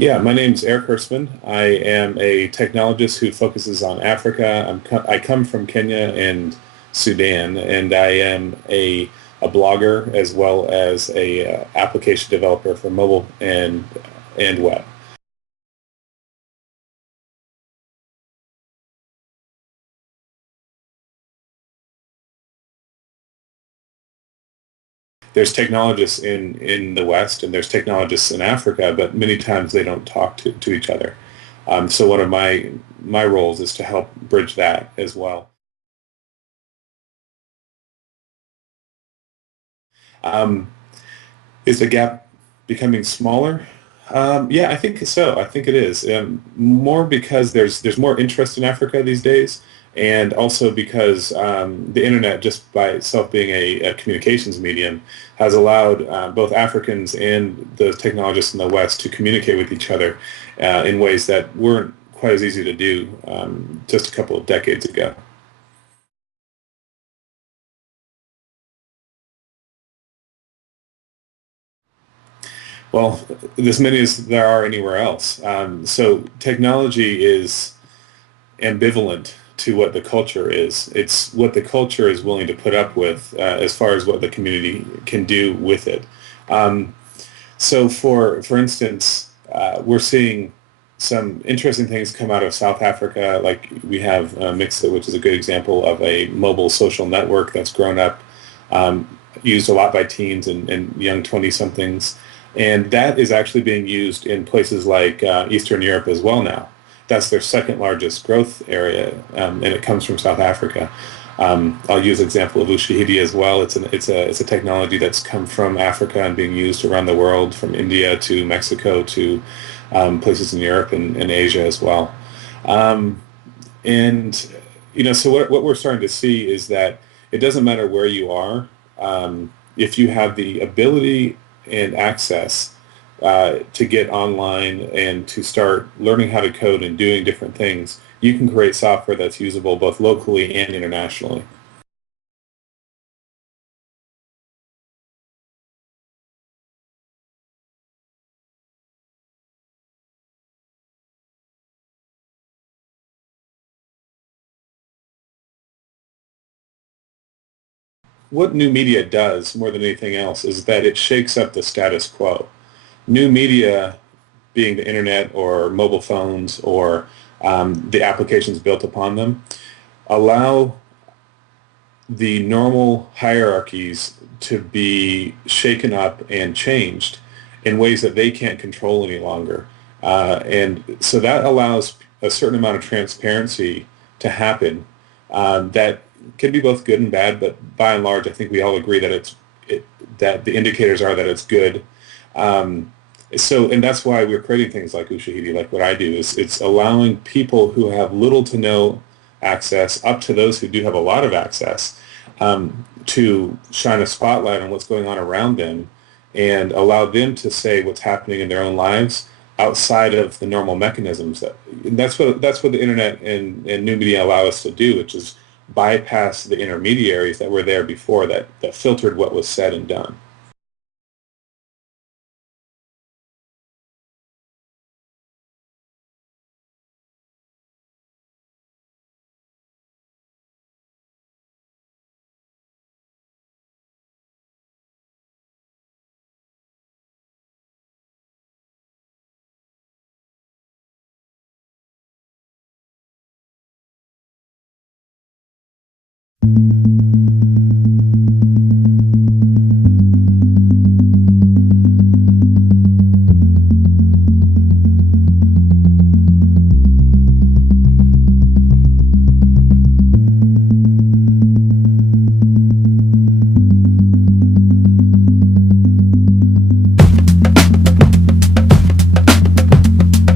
Yeah, my name's Eric Hirschman. I am a technologist who focuses on Africa. I come from Kenya and Sudan, and I am a blogger as well as a application developer for mobile and web. There's technologists in the West and there's technologists in Africa, but many times they don't talk to each other. So one of my roles is to help bridge that as well. Um, is the gap becoming smaller? Yeah, I think so. I think it is more because there's more interest in Africa these days, and also because the internet, just by itself being a communications medium, has allowed both Africans and the technologists in the West to communicate with each other in ways that weren't quite as easy to do just a couple of decades ago. Well, as many as there are anywhere else. So technology is ambivalent to what the culture is. It's what the culture is willing to put up with as far as what the community can do with it. Um, so for instance, we're seeing some interesting things come out of South Africa. Like we have Mixa, which is a good example of a mobile social network that's grown up, used a lot by teens and young 20-somethings. And that is actually being used in places like Eastern Europe as well now. That's their second largest growth area, and it comes from South Africa. I'll use the example of Ushahidi as well. It's a technology that's come from Africa and being used around the world, from India to Mexico to places in Europe and Asia as well. Um, and so what we're starting to see is that it doesn't matter where you are, if you have the ability and access to get online and to start learning how to code and doing different things, you can create software that's usable both locally and internationally. What new media does more than anything else is that it shakes up the status quo. New media, being the internet or mobile phones or the applications built upon them, allow the normal hierarchies to be shaken up and changed in ways that they can't control any longer. And so that allows a certain amount of transparency to happen that can be both good and bad, but by and large, I think we all agree that that the indicators are that it's good. Um, and that's why we're creating things like Ushahidi, like what I do, is it's allowing people who have little to no access up to those who do have a lot of access to shine a spotlight on what's going on around them and allow them to say what's happening in their own lives outside of the normal mechanisms. That's what the internet and new media allow us to do, which is bypass the intermediaries that were there before that filtered what was said and done.